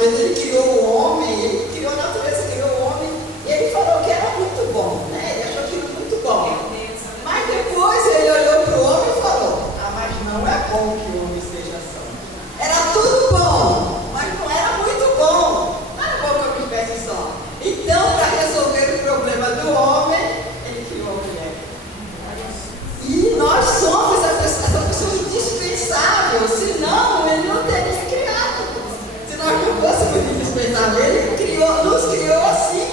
vezes ele criou o homem, ele criou a natureza, criou o homem, e ele falou que era muito bom, né? Ele achou aquilo muito bom. Mas depois ele olhou para o homem e falou: ah, mas não é bom que o homem seja só. Era tudo bom, mas não era muito bom. Não era bom que o homem estivesse só. Então, para resolver o problema do homem, ele criou a mulher. E nós somos essa pessoa indispensável, senão ele não teria criado. Se nós não fôssemos indispensáveis, ele nos criou assim.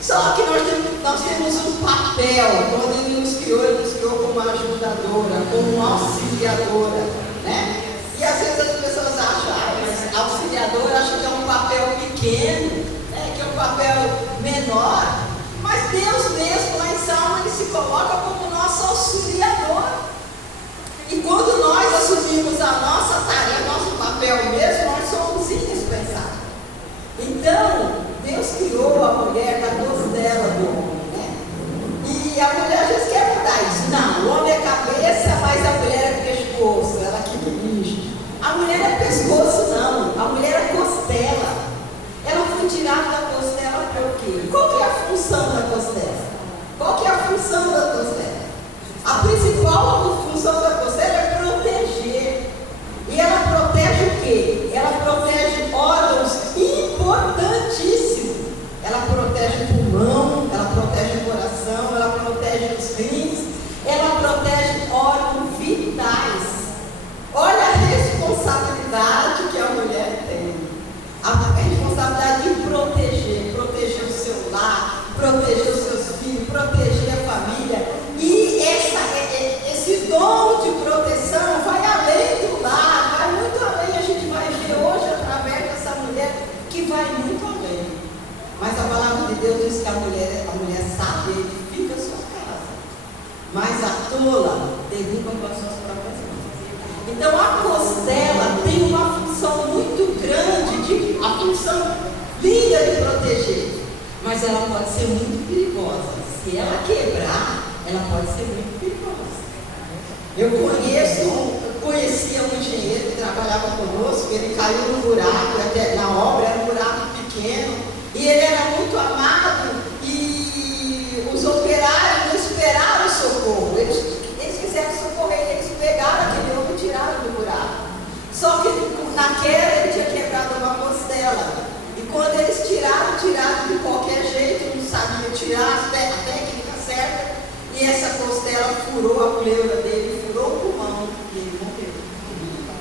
Só que nós temos um papel. Quando ele nos criou como uma ajudadora, como uma auxiliadora, né? E às vezes as pessoas acham, mas auxiliadora acha que é um papel pequeno, né? Que é um papel menor. Mas Deus mesmo, lá em Salmo, ele se coloca como nosso auxiliador. E quando nós assumimos a nossa tarefa, nosso papel mesmo, nós somos indispensáveis. Então, Deus criou a mulher da costela do homem, né? E a mulher às vezes quer mudar isso. Não, o homem é cabeça, mas a mulher é pescoço. Ela aqui do bicho. A mulher é pescoço, não. A mulher é costela. Ela foi tirada da costela por quê? Qual que é a função da costela? Qual que é a função da costela? A principal função da costela é proteger. E ela protege o quê? Ela protege órgãos importantíssimos. Ela protege o pulmão, ela protege o coração, ela protege os rins, ela protege órgãos vitais. Olha a responsabilidade que a mulher tem. A responsabilidade de proteger o seu lar, proteger os seus filhos, proteger a família. E esse dom de proteção vai além do lar, vai muito além. A gente vai ver hoje através dessa mulher que vai muito além. Mas a palavra de Deus diz que a mulher sábia edifica a sua casa, mas a tola derruba com as suas próprias mãos. Então a costela tem uma função muito grande, a função linda de proteger, mas ela pode ser muito perigosa. Se ela quebrar, ela pode ser muito perigosa. Eu conhecia um engenheiro que trabalhava conosco, ele caiu num buraco, até na obra era um buraco pequeno, e ele era muito amado, e os operários não esperaram o socorro, eles quiseram socorrer, eles pegaram aquele homem e tiraram do buraco. Só que na queda ele tinha quebrado uma costela, e quando eles tiraram de qualquer jeito, não sabiam tirar a técnica certa, e essa costela furou a pleura dele, furou o pulmão, e ele morreu.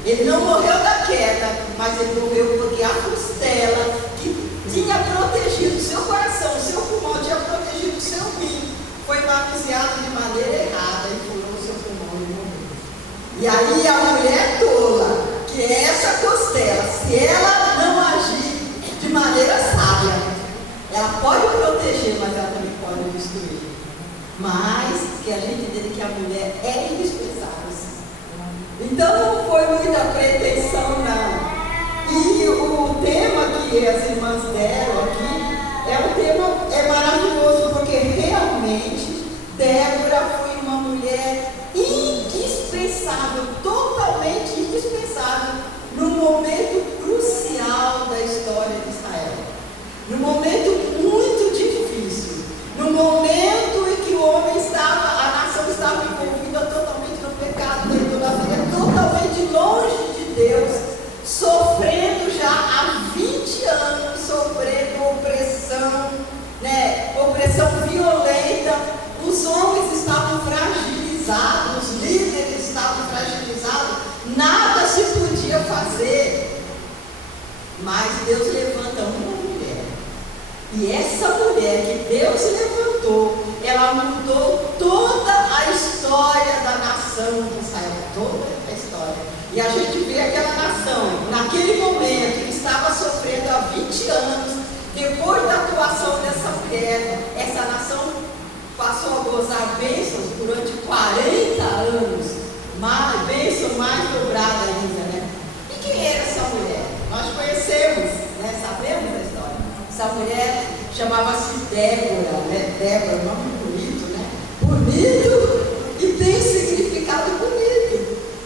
Ele não morreu da queda, mas ele morreu porque a costela que tinha protegido o seu coração, o seu pulmão, tinha protegido o seu rim, foi manuseado de maneira errada e furou o seu pulmão e morreu. E aí a mulher tola, que é essa costela, se ela não agir de maneira sábia, ela pode proteger, mas ela também pode destruir. Mas que a gente entende que a mulher é indispensável. Então não foi muita pretensão, não. E o tema que as irmãs deram aqui é maravilhoso, porque realmente Débora foi uma mulher indispensável, totalmente indispensável, num momento crucial da história de Israel. Num momento muito difícil, num momento em que a nação estava envolvida totalmente no pecado, na idolatria, totalmente longe de Deus, sofrendo já há 20 anos, sofrendo opressão, né? Opressão violenta. Os homens estavam fragilizados, os líderes estavam fragilizados, nada se podia fazer. Mas Deus levanta uma mulher, e essa mulher que Deus levantou, ela mudou toda a história da nação de Israel, toda a história. E a gente vê aquela nação, naquele momento, que estava sofrendo há 20 anos, depois da atuação dessa mulher, essa nação passou a gozar bênçãos durante 40 anos, bênção mais dobrada ainda, né? E quem era essa mulher? Nós conhecemos, né? Sabemos a história. Essa mulher chamava-se Débora, né? Débora, nome bonito, né? Bonito e tem significado bonito.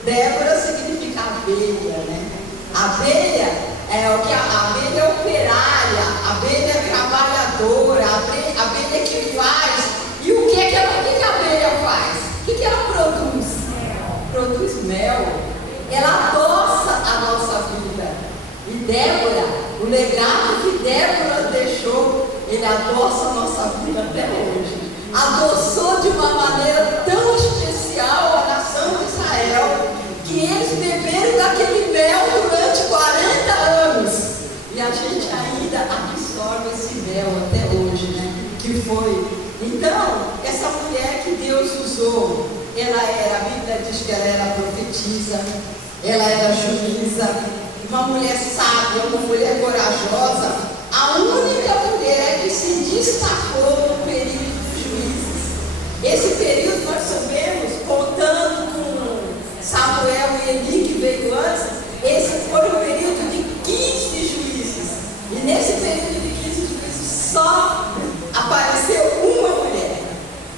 Débora significa abelha, né? Abelha é o que a abelha Então, essa mulher que Deus usou, a Bíblia diz que ela era profetisa, ela era juíza, uma mulher sábia, uma mulher corajosa, a única mulher que se destacou no período dos juízes. Esse período nós sabemos, contando com Samuel e Eli, que veio antes, esse foi um período de 15 juízes. E nesse período de 15 juízes só apareceu uma mulher,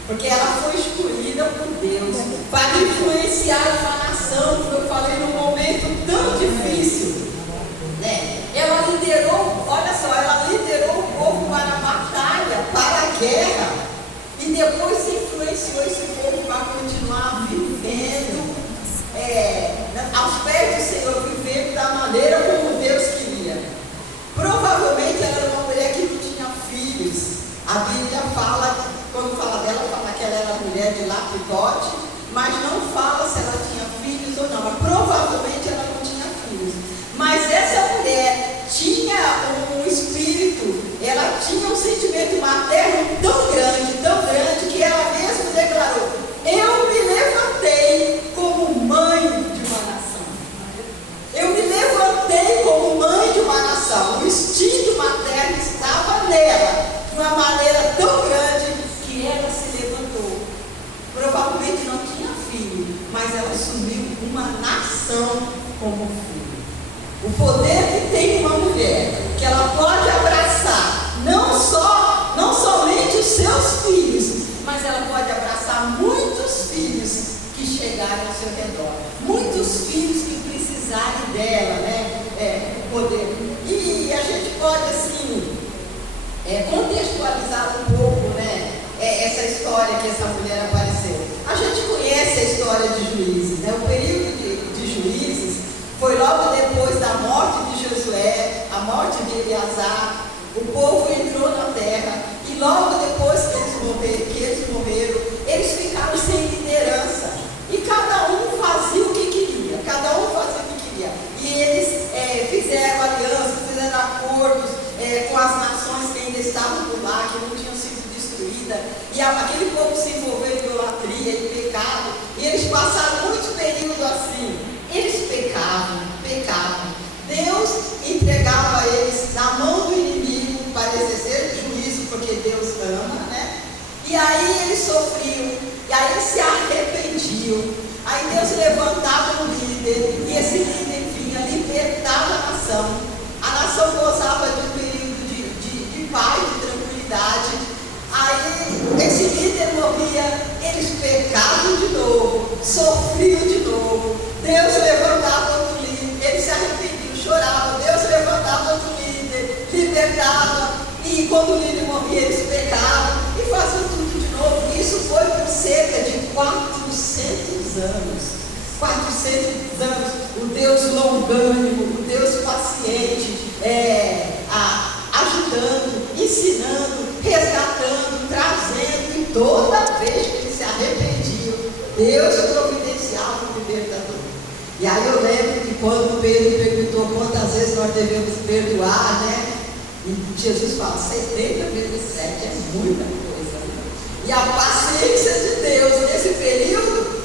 porque ela foi escolhida por Deus para influenciar uma nação, como eu falei, num momento tão difícil, né? Ela liderou, olha só, ela liderou o povo para a batalha, para a guerra, e depois influenciou esse povo para continuar vivendo aos pés do Senhor, vivendo da maneira como Deus queria. Provavelmente ela era uma mulher que não tinha filhos. A Bíblia fala, quando fala dela, fala que ela era mulher de lapidote, mas não fala se ela tinha filhos ou não. Mas provavelmente ela não tinha filhos. Mas essa mulher tinha um espírito, ela tinha um sentimento materno tão grande, que ela mesma declarou: eu me levantei como mãe de uma nação. Eu me levantei como mãe de uma nação. O instinto materno estava nela de uma maneira tão grande que ela se levantou. Provavelmente não tinha filho, mas ela assumiu uma nação como filho. O poder que tem uma mulher, que ela pode abraçar não somente os seus filhos, mas ela pode abraçar muitos filhos que chegarem ao seu redor, muitos filhos que precisarem dela, né? Poder. E a gente pode assim contextualizar um pouco, né? Essa história que essa mulher apareceu. A gente conhece a história de Juízes, né? O período de Juízes foi logo depois da morte de Josué, a morte de Eleazar. O povo entrou na terra e logo depois que eles morreram, eles ficaram sem liderança. E cada um fazia o que queria, E eles fizeram alianças, fizeram acordos com as nações que ainda estavam por lá, que não tinham sido destruídas. E aquele povo se envolveu em idolatria, em pecado. E eles passaram muito período assim. Eles pecavam. Deus entregava eles na mão do inimigo para exercer juízo, porque Deus ama, né? E aí eles sofriam, e aí eles se arrependiam. Aí Deus levantava um líder, e esse líder vinha, libertava a nação. A nação gozava de um período de paz, de tranquilidade. Aí esse líder morria, eles pecavam de novo, sofriam de novo. Deus levantava outro líder, eles se arrependiam, choravam. Deus levantava outro líder, libertava. E quando o líder morria, eles pecavam e faziam tudo de novo. Isso foi por cerca de 400 anos. 400 anos, o Deus longânimo, o Deus paciente, ajudando, ensinando, resgatando, trazendo, e toda vez que eles se arrependiam, Deus providenciava o libertador. E aí eu lembro que quando Pedro perguntou quantas vezes nós devemos perdoar, né? E Jesus fala, 70 vezes 7 é muita coisa. E a paciência de Deus nesse período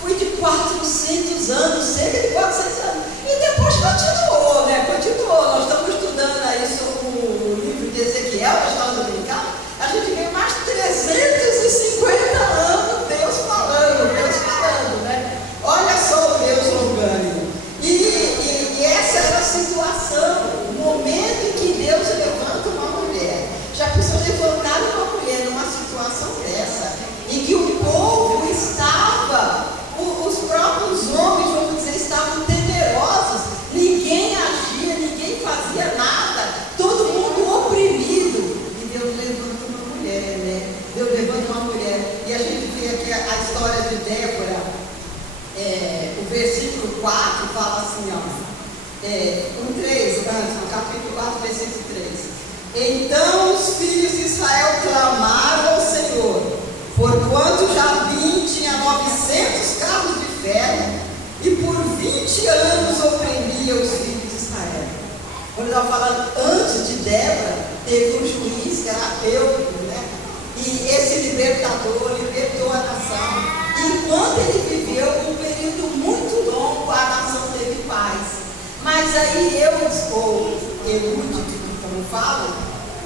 foi de 400 anos, cerca de 400 anos. E depois continuou, né? Nós estamos estudando aí sobre o livro de Ezequiel, a escola dominical. A gente vê mais 350 anos Deus falando, né? Olha só o Deus longânimo. E essa era a situação, o momento em que Deus levanta uma mulher. Já pensou levantar uma mulher numa situação dessa, em que o povo estava, os próprios homens, vamos dizer, estavam temerosos, ninguém agia, ninguém fazia nada, todo mundo oprimido. E Deus levanta uma mulher, né? Deus levanta uma mulher. E a gente vê aqui a história de Débora, o versículo 4 fala assim, no capítulo 4, versículo 3. Então os filhos de Israel clamaram ao Senhor, porquanto Jabim tinha 900 carros de ferro, e por 20 anos oprimia os filhos de Israel. Quando eu estava falando, antes de Débora, teve um juiz que era Eudo, né? E esse libertador, libertou a nação. Enquanto ele viveu, um período muito longo, a nação teve paz. Mas aí Eude, como falo,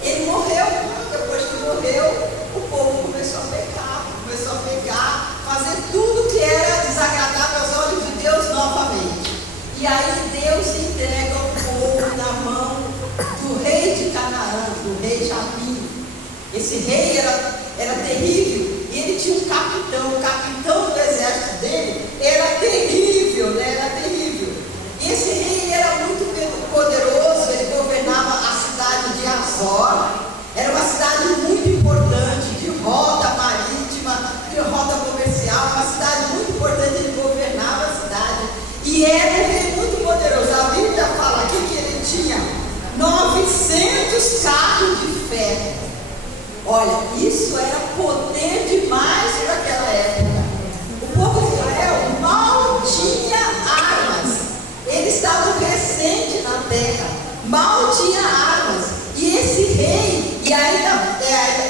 ele morreu. Depois que morreu, o povo começou a pecar, fazer tudo que era desagradável aos olhos de Deus novamente. E aí Deus entrega o povo na mão do rei de Canaã, do rei Jabim. Esse rei era terrível, e ele tinha um capitão. O capitão do exército dele era terrível, né? Era terrível. E esse rei era muito poderoso, ele governava a cidade de Azor. Era uma cidade muito importante, de rota marítima, de rota comercial, uma cidade muito importante, ele governava a cidade. E era um rei muito poderoso. A Bíblia fala aqui que ele tinha 900 carros de ferro. Olha, isso era poder demais para aquela época. O povo de Israel mal tinha armas. Eles estavam recentes na terra, mal tinha armas. E esse rei,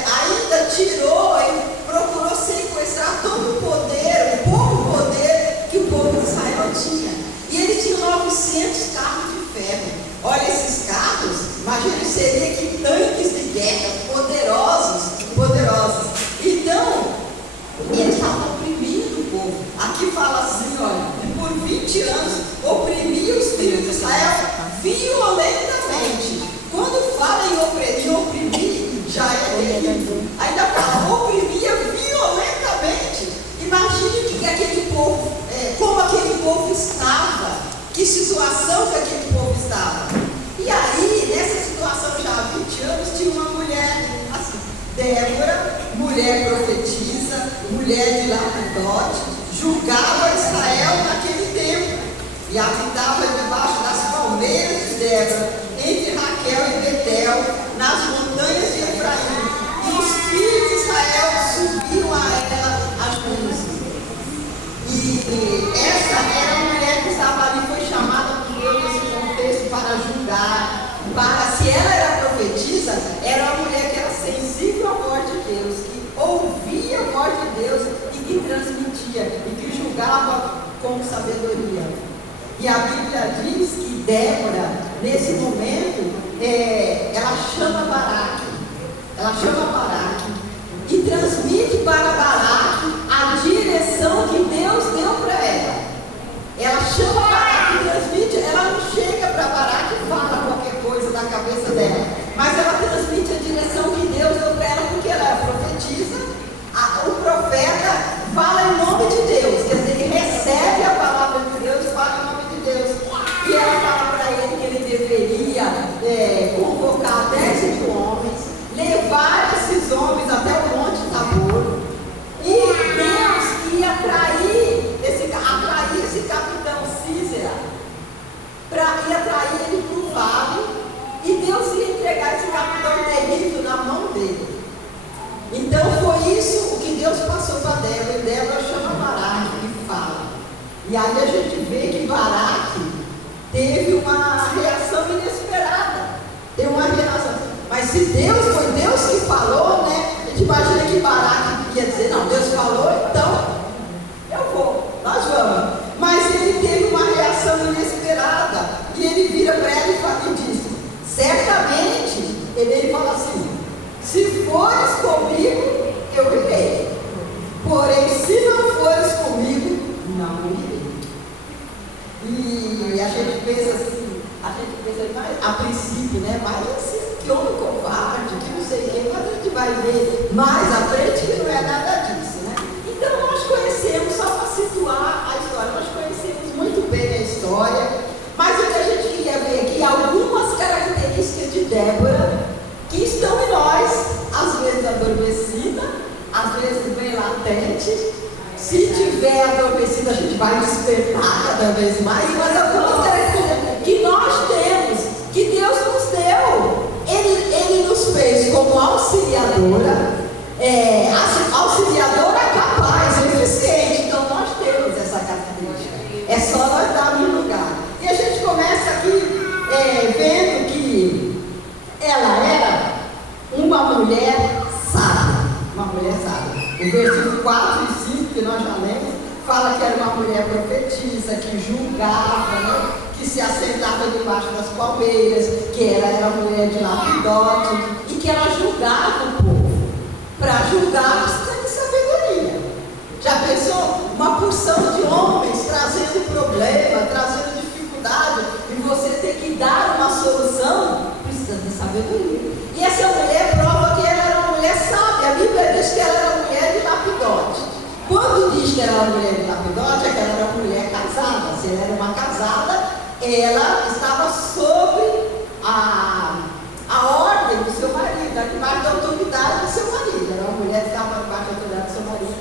ainda tirou e procurou sequestrar todo o poder, o pouco poder que o povo de Israel tinha. E ele tinha 900 carros de ferro. Olha, esses carros, imagina, seria que tanques de guerra poderosos. Então, ele estava oprimindo o povo. Aqui fala assim, olha, por 20 anos oprimia os filhos de Israel violentamente. Quando fala em oprimir, já é terrível. Ainda fala, oprimia violentamente. Imagine que aquele povo, como aquele povo estava, que situação que aquele povo estava. E aí, nessa situação já há 20 anos, tinha uma mulher, assim, Débora, mulher profetisa, mulher de Lapidote, julgava Israel naquele tempo, e habitava debaixo das palmeiras de Débora, entre Raquel e Betel, nas montanhas de Efraim. E os filhos de Israel subiram a ela as montanhas. E essa era a mulher que estava ali, foi chamada por Deus nesse contexto para julgar. Se ela era profetisa, era uma mulher que era sensível à voz de Deus, que ouvia a voz de Deus e que transmitia, e que julgava com sabedoria. E a Bíblia diz que Débora, nesse momento, ela chama Baraque e transmite para Baraque a direção que Deus deu para ela. Ela chama Baraque e transmite, ela não chega para Baraque e fala qualquer coisa da cabeça dela, mas ela transmite a direção que Deus deu para ela, porque ela é profetisa. O profeta fala em nome de Deus, quer dizer, ele recebe a palavra de Deus e fala em nome de Deus. E ela fala para ele que ele deveria convocar 10 homens, levar esses homens até o Monte Tabor, e Deus ia atrair esse capitão Císera, ia atrair ele para o vale, e Deus ia entregar esse capitão terrível na mão dele. Então foi isso o que Deus passou para Débora, e Débora chama Baraque e fala. E aí a gente vê que Baraque teve uma reação inesperada. Mas se foi Deus que falou, né? A gente imagina que Baraque ia dizer, não, Deus falou, então eu vou, nós vamos. Mas ele teve uma reação inesperada, e ele vira para ela e diz, certamente, ele fala assim, se fores comigo, eu irei. Porém, se não fores comigo, não irei. E a gente pensa assim, a princípio, né? Mas assim, que homem covarde, que não sei o quê, mas a gente vai ver mais à frente que não é nada disso, né? Então nós conhecemos, só para situar a história, nós conhecemos muito bem a história, mas o que a gente queria ver aqui, algumas características de Débora que estão em nós, às vezes adormecida, às vezes bem latente. Se tiver adormecida, a gente vai despertar cada vez mais, mas algumas características que nós temos, que Deus nos deu, Ele nos fez como auxiliadora, auxiliadora capaz, eficiente. Então nós temos essa característica, é só nós darmos lugar. E a gente começa aqui vendo que ela era uma mulher sábia, O versículo 4 e 5, que nós já lemos, fala que era uma mulher profetisa, que julgava, né? Que se assentava debaixo das palmeiras, que era mulher de lapidote, e que ela julgava o povo. Para julgar precisa de sabedoria. Já pensou? Uma porção de homens trazendo problema, trazendo dificuldade, e você ter que dar uma solução, precisa de sabedoria. E essa mulher prova que ela era uma mulher sábia. A Bíblia diz que ela era uma mulher de lapidote. Quando diz que ela era uma mulher de lapidote, é que ela era uma mulher casada. Se ela era uma casada, ela estava sob a ordem do seu marido, debaixo da autoridade do seu marido. Era uma mulher que estava debaixo da autoridade do seu marido.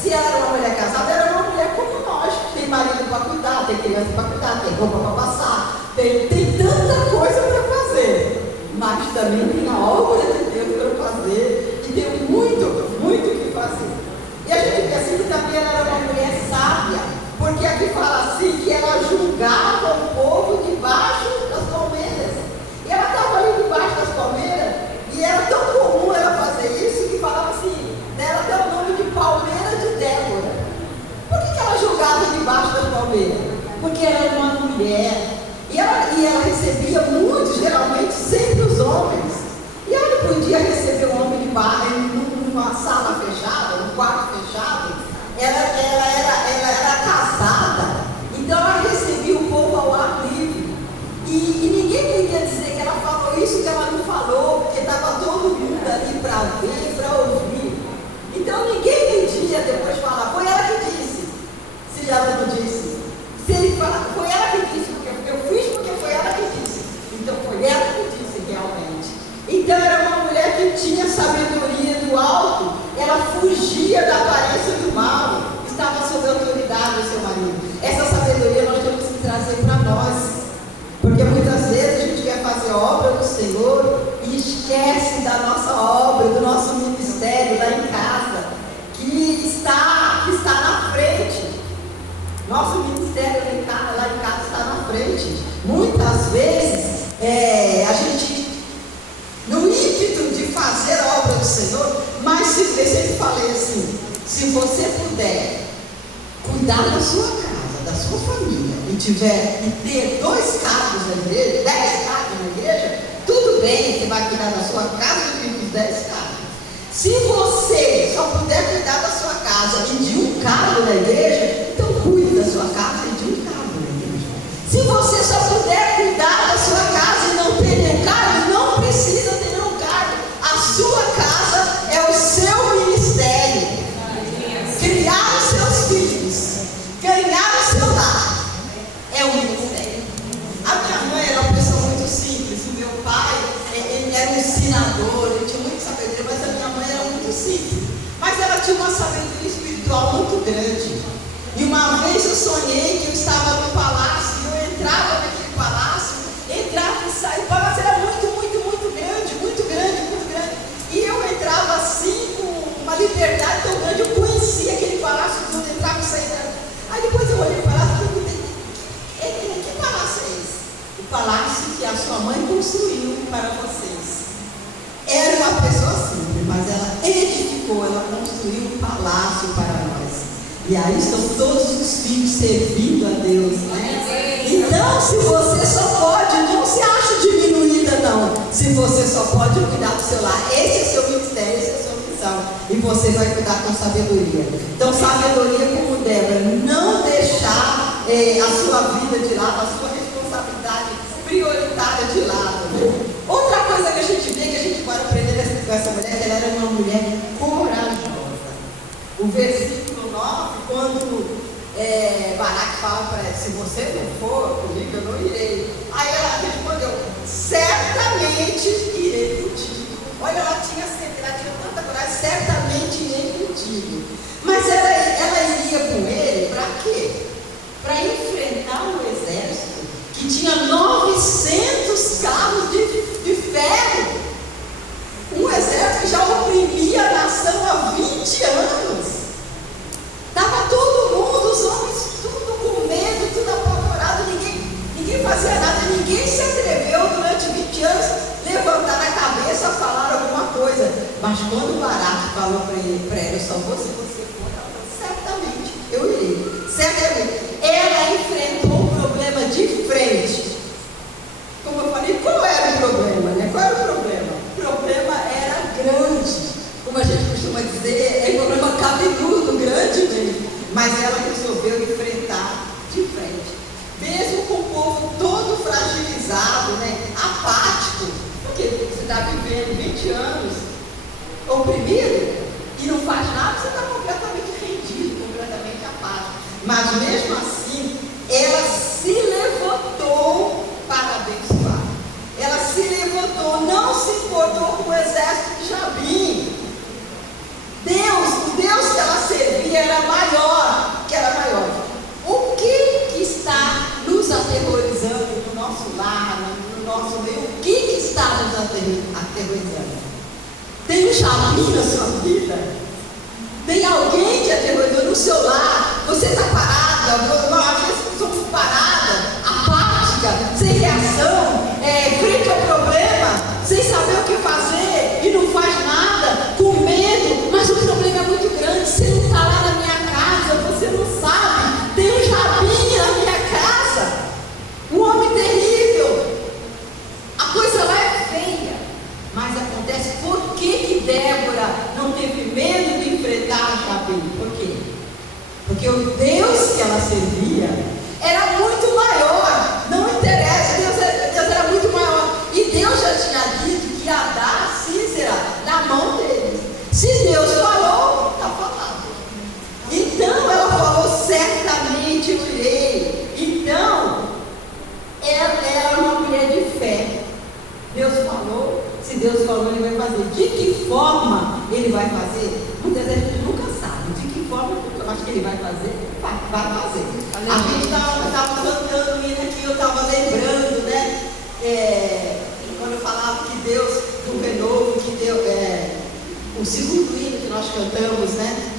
Se ela era uma mulher casada, era uma mulher como nós. Tem marido para cuidar, tem criança para cuidar, tem roupa para passar, tem tanta coisa para fazer. Mas também tem a obra de Deus para fazer, e tem muito o que fazer. E a gente pensa que também ela era uma mulher sábia, porque aqui fala assim, que ela julgava o povo debaixo das palmeiras. E ela estava ali debaixo das palmeiras, e era tão comum ela fazer isso, que falava assim, dela até o nome de Palmeira de Débora. Por que ela julgava debaixo das palmeiras? Porque ela era uma mulher, e ela recebia muito, geralmente, sempre os homens. E ela não podia receber um homem de barra numa sala fechada, num quarto fechado. Ela era casada, então ela recebia o povo ao ar livre. E ninguém podia dizer que ela falou isso, que ela não falou, porque estava todo mundo ali para ver, para ouvir. Então ninguém podia depois falar, foi ela que disse, se ela não disse. Se ele falar, foi ela que disse, porque eu fiz porque foi ela que disse. Então foi ela que disse realmente. Então era uma mulher que tinha sabedoria do alto, ela fugia da aparência do mal, estava sob a autoridade do seu marido. Essa sabedoria nós temos que trazer para nós, porque muitas vezes a gente quer fazer a obra do Senhor e esquece da nossa obra, do nosso ministério lá em casa, que está na frente. Nosso ministério lá em casa está na frente. Muitas vezes a gente, no ímpeto de fazer a obra do Senhor, mas eu sempre falei assim, se você puder cuidar da sua casa, da sua família, e ter 2 cargos na igreja, 10 cargos na igreja, tudo bem, você vai cuidar da sua casa e dos 10 cargos. Se você só puder cuidar da sua casa e de um cargo na igreja, então cuide da sua casa e de um cargo na igreja. Se você só puder cuidar da sua casa e não ter nenhum cargo, não precisa ter nenhum cargo. A sua casa é o seu ministério. Criar os seus filhos, ganhar o seu lar, é o ministério. A minha mãe era uma pessoa muito simples, o meu pai, ele era um ensinador, ele tinha muita sabedoria, mas a minha mãe era muito simples. Mas ela tinha uma sabedoria espiritual muito grande. E uma vez eu sonhei que eu estava no palácio, e eu entrava naquele palácio, entrava e saía, o palácio era muito grande, e eu entrava assim com uma liberdade tão grande, eu conhecia aquele palácio, quando eu entrava e saía. Aí depois eu olhei para o palácio e perguntei, que palácio é esse? O palácio que a sua mãe construiu para vocês. Era uma pessoa simples, mas ela edificou, ela construiu um palácio para nós. E aí estão todos os filhos servindo a Deus, né? Então, se você só pode, não se ache diminuída não, se você só pode cuidar do seu lar, esse é o seu ministério, essa é a sua missão, e você vai cuidar com sabedoria. Então, sabedoria como dela, não deixar a sua vida de lado, a sua responsabilidade prioritária de lado, né? Outra coisa que a gente vê, que a gente pode aprender com essa mulher, que ela era uma mulher corajosa. O versículo 9, quando Baraque fala para ela, se você não for comigo, eu não irei. Aí ela respondeu, certamente irei contigo. Olha, ela tinha tanta coragem, certamente irei contigo. Mas ela iria com ele para quê? Para enfrentar um exército que tinha 900 carros de ferro. Um exército que já oprimia a nação há 20 anos. Estava todo mundo, os homens, tudo com medo, tudo apavorado, ninguém fazia nada, ninguém se atreveu durante 20 anos levantar a cabeça, falar alguma coisa. Mas quando Baraque falou para Eu só vou se você for. Certamente, eu irei. Certamente. Ela enfrentou o problema de frente. Como eu falei, qual era o problema, né? Qual era o problema? O problema era grande. Como a gente costuma dizer, é um problema cabeludo, grande mesmo. Mas ela resolveu enfrentar de frente. Mesmo com o povo todo fragilizado, né? Apático, porque você está vivendo 20 anos oprimido e não faz nada, você está completamente rendido, completamente apático. Mas mesmo assim, ela se levantou para abençoar. Ela se levantou, não se importou com o exército de Jabim. O Deus que ela servia era maior, O que está nos aterrorizando no nosso lar, no nosso meio? O que está nos aterrorizando? Tem um Jabim na sua vida? Tem alguém te aterrorizou no seu lar? Você está parada, às vezes somos paradas, apática, sem reação, frente ao problema, sem saber o que fazer e não faz nada, com medo, mas o problema é muito grande. Você não está lá na minha casa, você não sabe. Tem um Jabim na minha casa, um homem terrível. A coisa lá é feia, mas acontece. Por que Débora não teve medo de enfrentar Jabim? Por quê? Porque o Deus que ela servia era muito maior. Não interessa, Deus era muito maior. E Deus já tinha dito que ia dar a Sísera na mão deles. Se Deus falou, está falado. Então ela falou, certamente eu irei. Então, ela era uma mulher de fé. Deus falou, se Deus falou, Ele vai fazer. De que forma Ele vai fazer? Muitas vezes a gente nunca sabe. De que forma eu acho que Ele vai fazer? Vai fazer. A gente estava cantando o hino aqui, eu estava lembrando, né? Quando eu falava que Deus, do renovo, que deu o segundo hino que nós cantamos, né?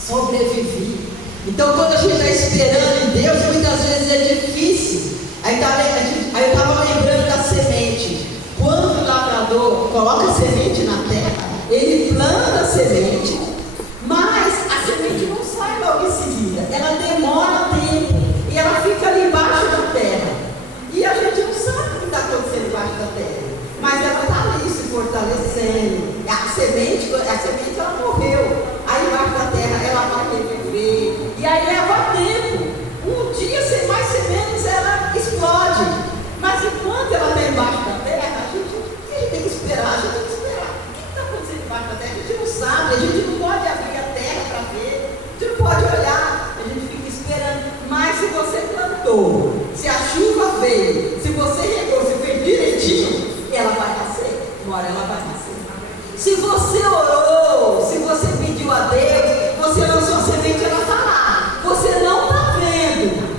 Sobrevivi. Então, quando a gente está esperando em Deus, muitas vezes é difícil. Aí eu estava lembrando da semente. Quando o lavrador coloca a semente na terra, ele planta a semente, mas a semente não sai logo em seguida. Ela demora tempo e ela fica ali embaixo da terra. E a gente não sabe o que está acontecendo embaixo da terra, mas ela está ali se fortalecendo. A semente ela morreu. Aí embaixo da terra ela vai reviver. E aí leva tempo. Um dia, sem mais sem menos, ela explode. Mas enquanto ela está embaixo da terra, a gente tem que esperar. O que está acontecendo embaixo da terra? A gente não sabe. A gente não pode abrir a terra para ver. A gente não pode olhar. A gente fica esperando. Mas se você plantou, se a chuva veio, se você regou, se fez direitinho, ela vai nascer. Uma hora ela vai nascer. Se você orou, se você pediu a Deus, você lançou a semente, ela está lá. Você não está vendo.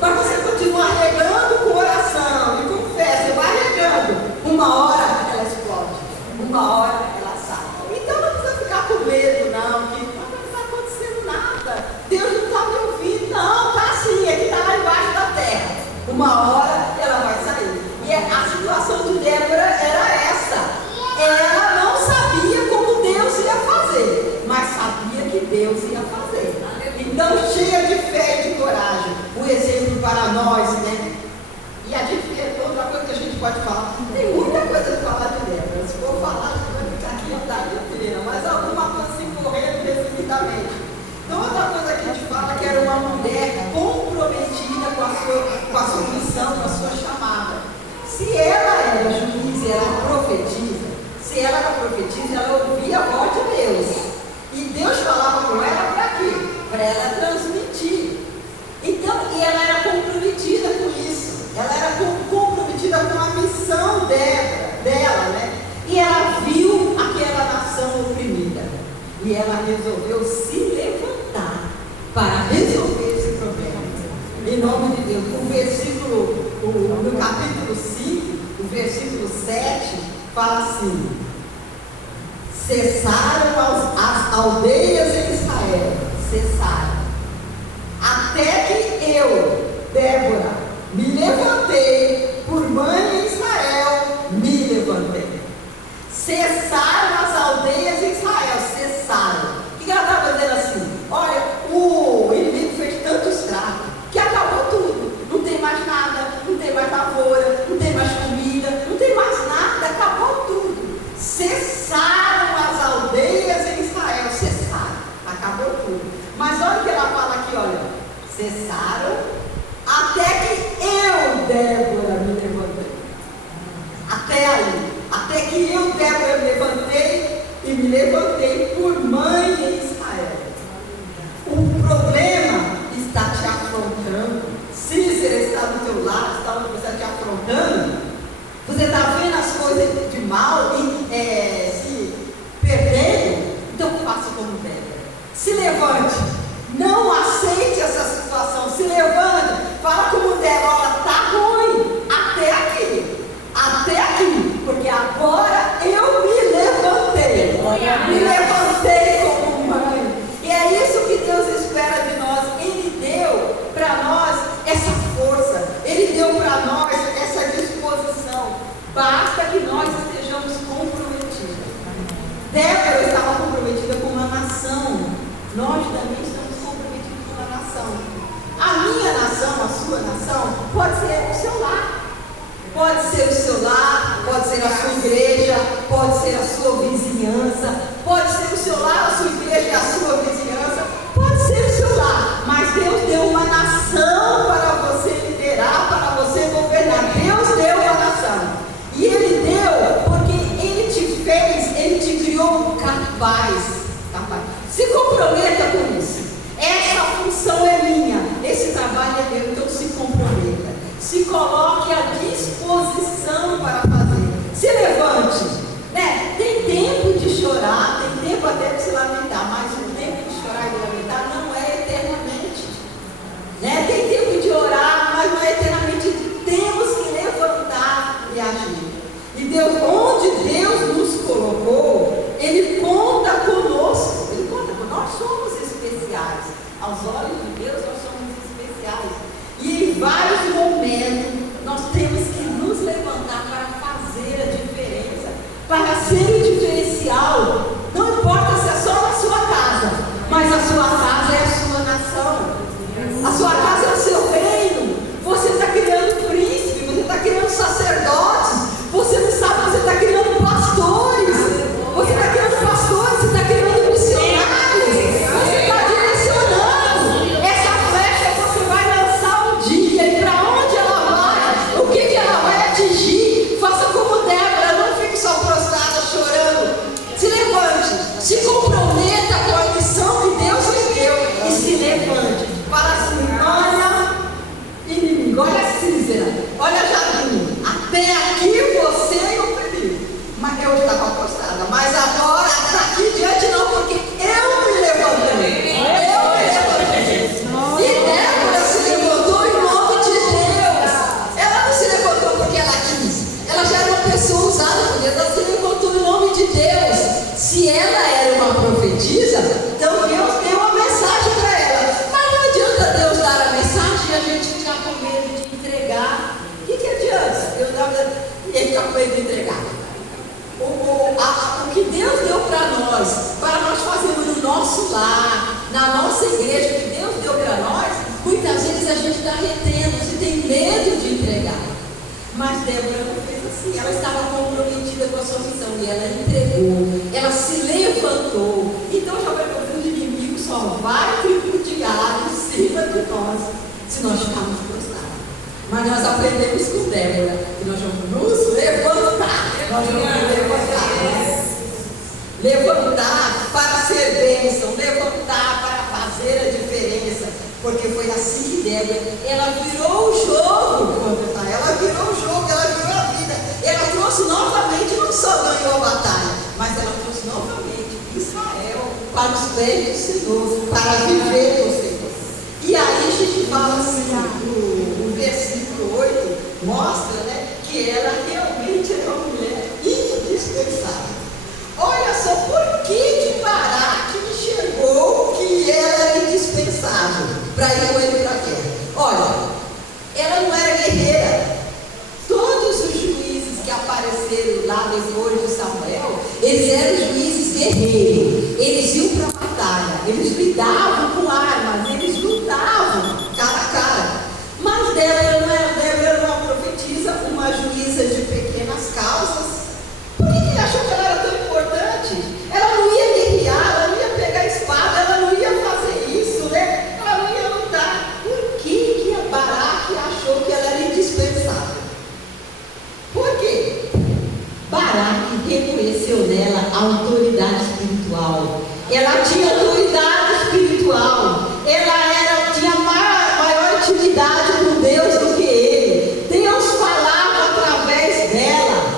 Mas você continua regando com oração e com fé. Você vai regando. Uma hora ela explode. Uma hora ela sai. Então não precisa ficar com medo, não. Que não está acontecendo nada. Deus não está me ouvindo. Não, está assim. É que está lá embaixo da terra. Uma hora ela vai sair. E a situação de Débora era essa. Ela não sabia como Deus ia fazer, mas sabia que Deus ia fazer. Então, cheia de fé e de coragem, o exemplo para nós, né? E a gente tem outra coisa que a gente pode falar. Tem muita coisa para falar de Débora. Se for falar, a gente vai ficar aqui a tarde inteira, mas alguma coisa assim correndo resumidamente. Então, outra coisa que a gente fala que era uma mulher comprometida com a sua missão, com a sua chamada. Se ela era juiz e ela profetiza, se ela era profetisa, ela ouvia a voz de Deus. E Deus falava com ela para quê? Para ela transmitir. Então, e ela era comprometida com isso. Ela era comprometida com a missão dela, né? E ela viu aquela nação oprimida. E ela resolveu se levantar para resolver esse problema. Em nome de Deus. No capítulo 5, o versículo 7, fala assim: cessaram as aldeias em Israel, cessaram, até que eu, Débora, me levantei, por mãe em Israel, me levantei. Cessaram as aldeias em Israel, cessaram. cessaram, até que eu, Débora, me levantei. Até aí, até que eu, Débora, me levantei e me levantei por mãe em Israel. O problema está te afrontando. Cícera está do teu lado, está te afrontando. Você está vendo as coisas de mal e se perdendo? Então faça como Débora. Se levante. Não aceite essa situação. Se levante. Fala como Débora. Olha, está ruim. Até aqui. Até aqui. Porque agora eu me levantei. Me levantei como mãe. E é isso que Deus espera de nós. Ele deu para nós essa força. Ele deu para nós essa disposição. Basta que nós estejamos comprometidos. Débora estava comprometida com uma nação. Nós também estamos comprometidos com uma nação. A minha nação, a sua nação, pode ser o seu lar. Pode ser o seu lar, pode ser a sua igreja, pode ser a sua vizinhança, pode ser o seu lar, a sua igreja e a sua vizinhança, pode ser o seu lar. Mas Deus deu uma nação para você liderar, para você governar. Deus deu uma nação. E Ele deu porque Ele te fez, Ele te criou capaz. Se comprometa com isso. Essa função é minha, esse trabalho é meu, então se comprometa. Se coloque à disposição para fazer. Se levante. Né? Tem tempo de chorar, tem tempo até de se lamentar, mas o tempo de chorar e de lamentar não é eternamente. Né? Tem tempo de orar, mas não é eternamente. Temos que levantar e agir. E Deus, onde Deus nos colocou, Ele conta conosco. Ele conta conosco. Nós somos especiais. Aos olhos de Deus, nós somos especiais. E em vários momentos, nós temos que nos levantar para fazer a diferença, para ser o diferencial. Não importa se é só na sua casa, mas a sua casa é a sua nação. A sua casa é o seu reino. Você está criando príncipe, você está criando sacerdotes. Você não sabe, você está criando pastores. Você está criando pastores, você está criando missionários. Você está direcionando. Essa flecha você vai lançar um dia. E para onde ela vai? O que ela vai atingir? Faça como Débora, não fique só prostrada chorando. Se levante, se comprometa com a missão que Deus lhe deu. E se levante. Fala assim: olha, inimigo, olha Cícera, olha Jabim, até aqui você eu oprimi. Mas eu estava prostrada, mas agora daqui diante não, porque eu me levantei. Eu me levantei. E Débora se levantou em nome de Deus. Ela não se levantou porque ela quis. Ela já era uma pessoa usada por Deus. Ela se levantou em nome de Deus. Se ela era uma profetisa, então Deus deu uma mensagem para ela. Mas não adianta Deus dar a mensagem e a gente ficar com medo de entregar. O que adianta? Deus dá e ele ficar com medo de entregar. O que Deus deu para nós fazermos no nosso lar, na nossa igreja, o que Deus deu para nós, muitas vezes a gente está retendo, você tem medo de entregar. Mas Débora não fez assim, ela estava comprometida com a sua missão e ela entregou, ela se levantou. Então já vai ver, o inimigo só vai tripudiar em cima de nós se nós ficarmos prostrados. Mas nós aprendemos com Débora que nós vamos nos levantar. Nós vamos nos levantar. Levantar para ser bênção, levantar para fazer a diferença. Porque foi assim que Débora, ela virou o jogo. Ela virou o jogo, ela virou a vida. Ela trouxe novamente, não só ganhou a batalha, mas ela trouxe novamente Israel para os pés do Senhor, para viver com o Senhor. E aí a gente fala assim, no versículo 8, mostra, né, que ela realmente é uma mulher indispensável. Olha só, por que Baraque enxergou que ela era indispensável para ir com ele para a guerra? Olha, ela não era guerreira. Todos os juízes que apareceram lá depois de Samuel, eles eram juízes guerreiros. Eles iam para a batalha, eles lidavam com armas, eles lutavam cara a cara. Mas Débora não era uma profetisa, uma juíza de pequenas causas. Por que ele achou que ela era tão importante? Ela não ia ela tinha autoridade espiritual, tinha maior intimidade com Deus do que ele. Deus falava através dela.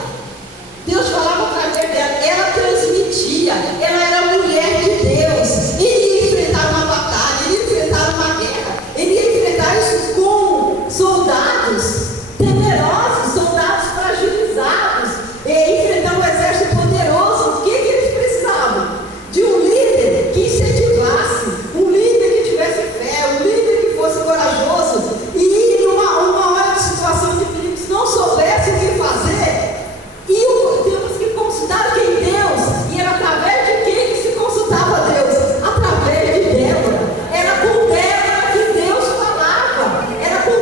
Ela transmitia, ela era mulher de Deus. Ele ia enfrentar uma batalha, ele ia enfrentar uma guerra, ele ia enfrentar isso com soldados temerosos, soldados fragilizados, enfrentar um exército poderoso. O que eles precisavam? De um líder que incentivasse, um líder que tivesse fé, um líder que fosse corajoso e numa hora de situação de perigo, se não soubesse o que fazer, temos que consultar quem? Deus. E era através de quem que se consultava Deus? Através de Débora. Era com Débora que Deus falava, era para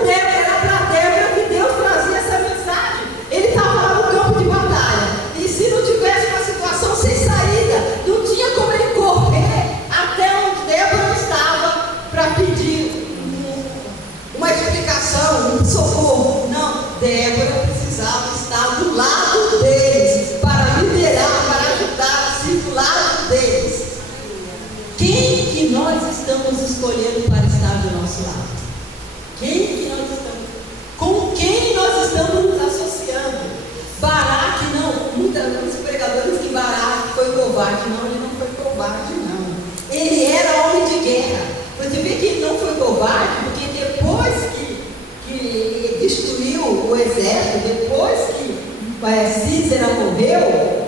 Débora que Deus trazia essa mensagem. Ele estava lá no campo de batalha, e se não tivesse uma situação sem saída, não tinha como ele correr até onde Débora estava para pedir uma explicação, um socorro. Não, Débora precisava estar do lado deles, para liderar, para ajudar, assim, do lado deles. Quem que nós estamos escolhendo para estar do nosso lado? Com quem nós estamos nos associando? Baraque não, muitos pregadores que Baraque foi covarde. Não, ele não foi covarde, não. Ele era homem de guerra. Você vê que ele não foi covarde, porque depois que destruiu o exército, depois que Sísera morreu,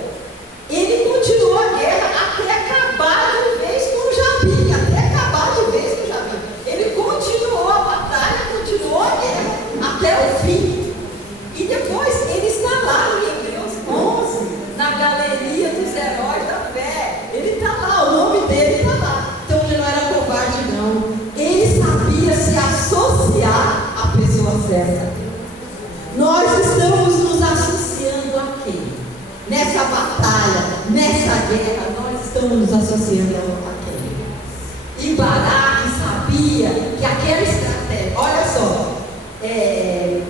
ele continuou a guerra até acabar de vez com Jabim, ele continuou a batalha, continuou a guerra até o fim. E depois ele está lá em Hebreus 11, na galeria dos heróis da fé. Ele está lá, o nome dele está lá. Então ele não era covarde, não. Ele sabia se associar à pessoa certa. Nós estamos nos associando a quem? Nessa batalha, nessa guerra, nós estamos nos associando a quem? E Baraque sabia que aquela estratégia, olha só,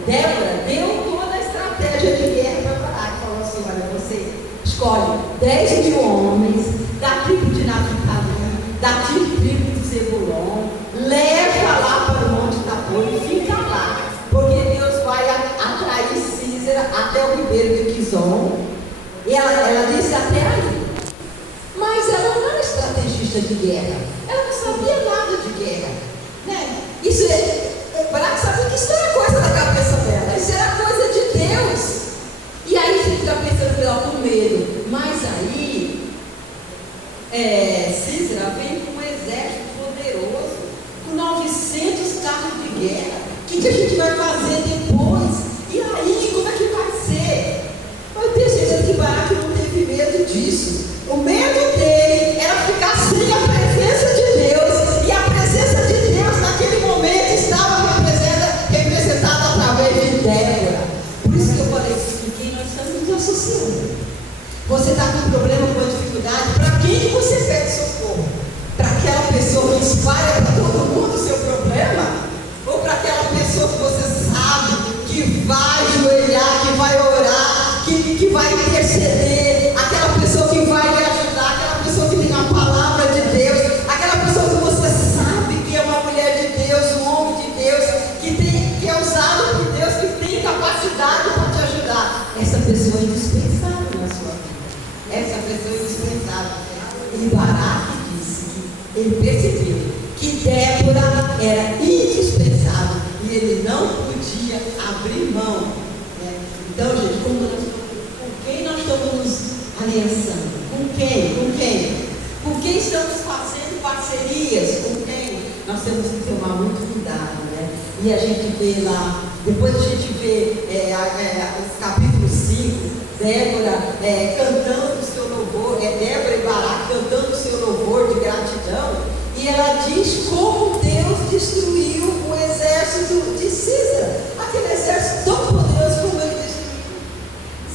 Débora deu toda a estratégia de guerra para Baraque. Falou assim: olha, você escolhe 10.000 homens da tribo de Naphtali, da tribo de Zebulon, leva lá para o Monte Tabor e fica lá, porque Deus vai atrair Sísera até o ribeiro de Quizon. E ela disse até aí. Mas ela não era estrategista de guerra, ela não sabia nada de guerra, né? Isso Baraque sabia que isso era coisa da cabeça dela, isso era coisa de Deus. E aí você fica pensando ela com medo. Mas aí Sísera vem com um exército poderoso, com 900 carros de guerra. O que a gente vai fazer depois? E aí, como é que vai ser? Eu tenho certeza que Baraque não teve medo disso. O medo dele era ficar sem a presença de Deus. E a presença de Deus naquele momento estava representada através de Débora. Por isso que eu falei com quem nós estamos nos associando. Você está com um problema, com uma dificuldade, para quem que você pede socorro? Para aquela pessoa que espalha para todo mundo o seu problema? Ou para aquela pessoa que você sabe que vai ajoelhar, que vai orar, que vai interceder, aquela pessoa que vai lhe ajudar, aquela pessoa que tem a palavra de Deus, aquela pessoa que você sabe que é uma mulher de Deus, um homem de Deus, que é usado por Deus, que tem capacidade para te ajudar? Essa pessoa é indispensável na sua vida. Essa pessoa é indispensável. E Baraque disse que ele percebeu que Débora era indispensável e ele não podia abrir mão, né? Então, gente, com quem nós estamos nos aliançando? Com quem? Com quem estamos fazendo parcerias? Com quem? Nós temos que tomar muito cuidado, né? E a gente vê lá, depois a gente vê capítulo 5, Débora cantando o seu louvor, Débora e Baraque cantando o seu louvor de gratidão. E ela diz como Deus destruiu o exército de Sísera, aquele exército tão poderoso como ele destruiu.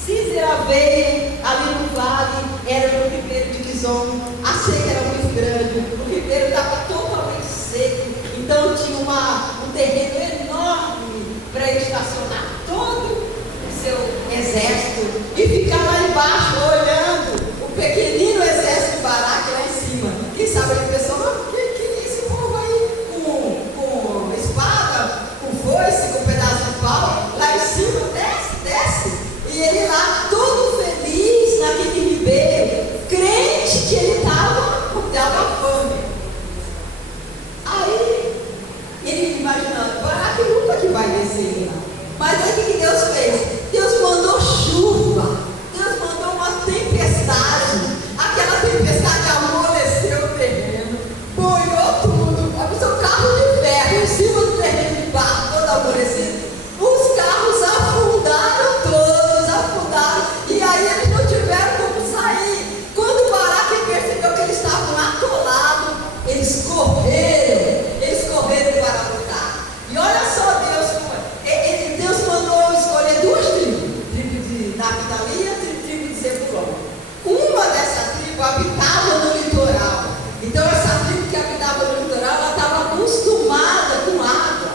Sísera veio ali no vale, era no ribeiro de Quizon, a seca era muito grande, o ribeiro estava totalmente seco, então tinha um terreno enorme para ele estacionar todo o seu exército e ficar lá embaixo olhando o pequenino exército sabe, a pessoa, que é esse povo aí com espada, com foice, com um pedaço de pau, lá em cima, desce. E ele lá, todo feliz, naquele ribeiro, crente que ele estava fome. Aí, ele imaginando, Baraque nunca que vai descer lá. Mas aí o que Deus fez? Deus mandou chuva, Deus mandou uma tempestade. Aquela tempestade amoleceu o terreno, molhou tudo, o seu carro de ferro em cima do terreno de barro, todo amolecido. Os carros afundaram todos, e aí eles não tiveram como sair. Quando Baraque percebeu que eles estavam atolados, eles correram para lutar. E olha só Deus mandou escolher duas tribos, tribo de Naphtali e tribo de Zebulon. Uma dessa tribo habitava no litoral. Então essa tribo que habitava no litoral, ela estava acostumada com água,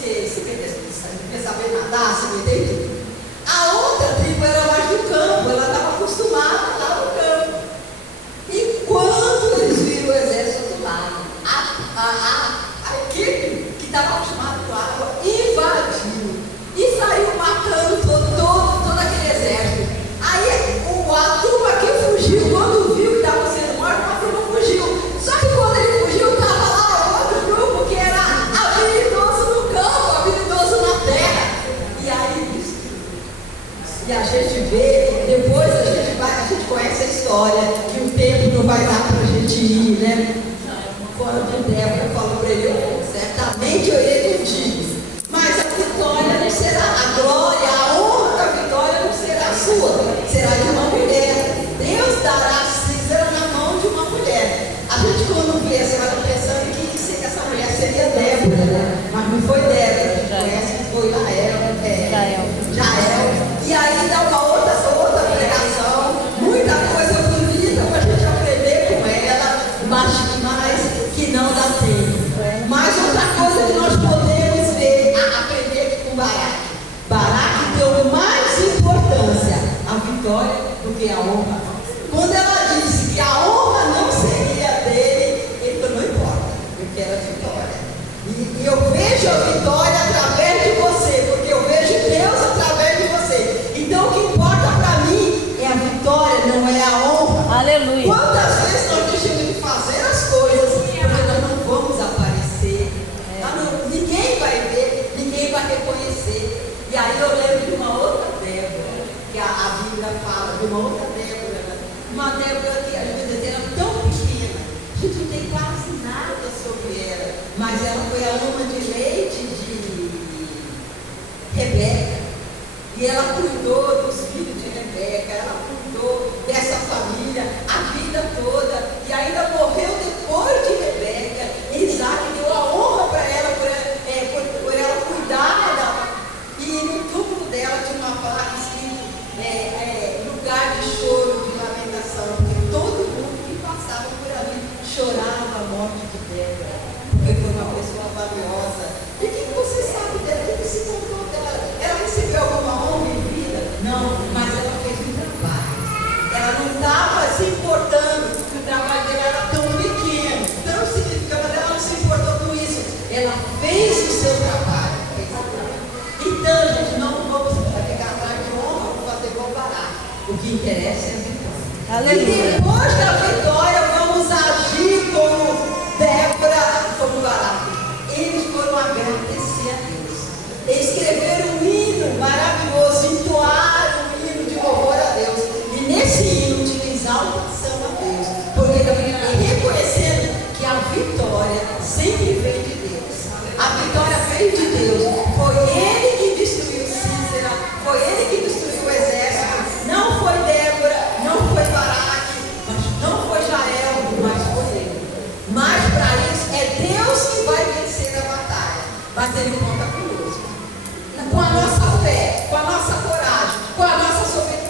sem saber nadar, sem entender tudo. A outra tribo era mais do campo, ela estava acostumada lá no campo. E quando eles viram o exército do lado, a equipe que estava acostumada com água invadiu e saiu matando todo aquele exército. Aí a turma que fugiu, quando viu que estava sendo morto, a turma fugiu. Só que quando ele fugiu, estava lá outro grupo que era habilidoso no campo, habilidoso na terra. E aí, e a gente vê, depois a gente conhece a história, que o tempo não vai dar para a gente ir, né? Quando Débora falou para ele, certamente eu irei contigo, mas a vitória não será, a glória, a honra da vitória não será sua, será de uma mulher. Deus dará Císera na mão de uma mulher. A gente quando vê, você vai pensando que essa mulher seria Débora, né? Mas não foi Débora, a gente conhece que foi Jael. E aí dá uma outra pregação, muita coisa bonita para a gente aprender com ela, mas que não dá tempo. Mas outra coisa que nós podemos ver, aprender aqui com Baraque deu mais importância à vitória do que à honra. Quando ela disse que a honra não seria dele, ele falou, não importa, eu quero a vitória. E eu vejo a vitória através de você, porque eu vejo Deus através de você. Então o que importa para mim é a vitória, não é a honra. Aleluia. Quantas vezes nós deixamos de fazer as coisas porque nós não vamos aparecer, ninguém vai ver, ninguém vai reconhecer. E aí eu lembro de uma outra Débora, que a Bíblia fala de uma outra Débora, né? Uma Débora que a gente era tão pequena, a gente não tem quase nada sobre ela, mas ela foi a ama de leite de Rebeca, e ela cuidou dos filhos de Rebeca, ela cuidou dessa família a vida toda, e ainda morreu depois de Rebeca. Isaac deu a honra para ela, por ela cuidar dela, e no túmulo dela tinha uma placa escrito lugar de choro, de lamentação, porque todo mundo que passava por ali chorava a morte de Débora, porque foi uma pessoa valiosa. E o que você sabe dela? O que se contou dela? Ela recebeu alguma honra em vida? Não, mas ela fez um trabalho. Ela não estava se importando, porque o trabalho dela era tão pequeno, tão significante, mas ela não se importou com isso. Ela fez o seu trabalho. Então, gente, não vamos ficar atrás de honra ou fazer igual Baraque. O que interessa é a vitória. Aleluia. E depois da vitória, vamos agir como Débora, como Baraque. Eles foram agradecer a Deus. Escreveram um hino maravilhoso, entoaram um hino de louvor a Deus. E nesse hino tinha exaltação a Deus, porque também reconhecendo que a vitória sempre vem de Deus. A vitória veio de Deus. Foi Ele que destruiu Císera, foi Ele que destruiu o exército. Não foi Débora, não foi Baraque, não foi Jael, mas foi Ele. Mas para isso é Deus que vai vencer a batalha. Mas Ele conta conosco. Com a nossa fé, com a nossa coragem, com a nossa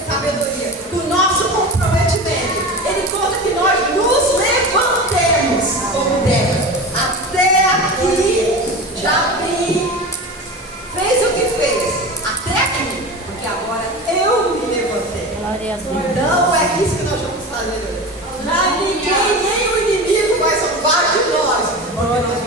sabedoria, com o nosso comprometimento. Ele conta que nós nos levantemos como Débora. Até aqui, já fez o que fez. Até aqui, porque agora eu me levantei. Glória a Deus. Então é isso que nós vamos fazer hoje. Ninguém, nem o inimigo vai zombar de nós, porque nós